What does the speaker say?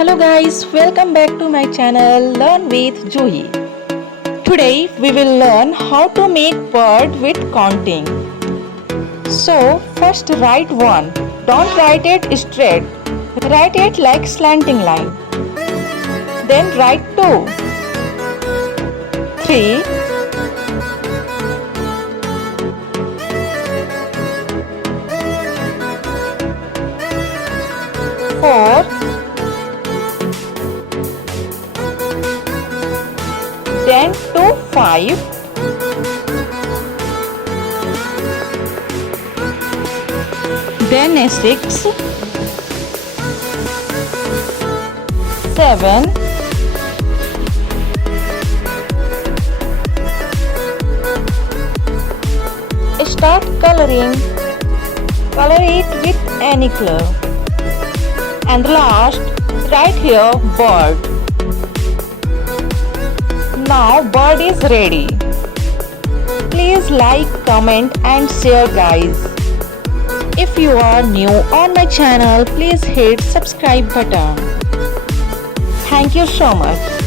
Hello guys, welcome back to my channel Learn with Juhi. Today we will learn how to make bird with counting. So first write 1. Don't write it straight. Write it like slanting line. Then write 2, 3, 4, then 2, 5, then a 6, 7, 8. Start coloring. Color it with any color. And last, write here bird. Now bird is ready. Please like, comment and share guys. If you are new on my channel, please hit subscribe button. Thank you so much.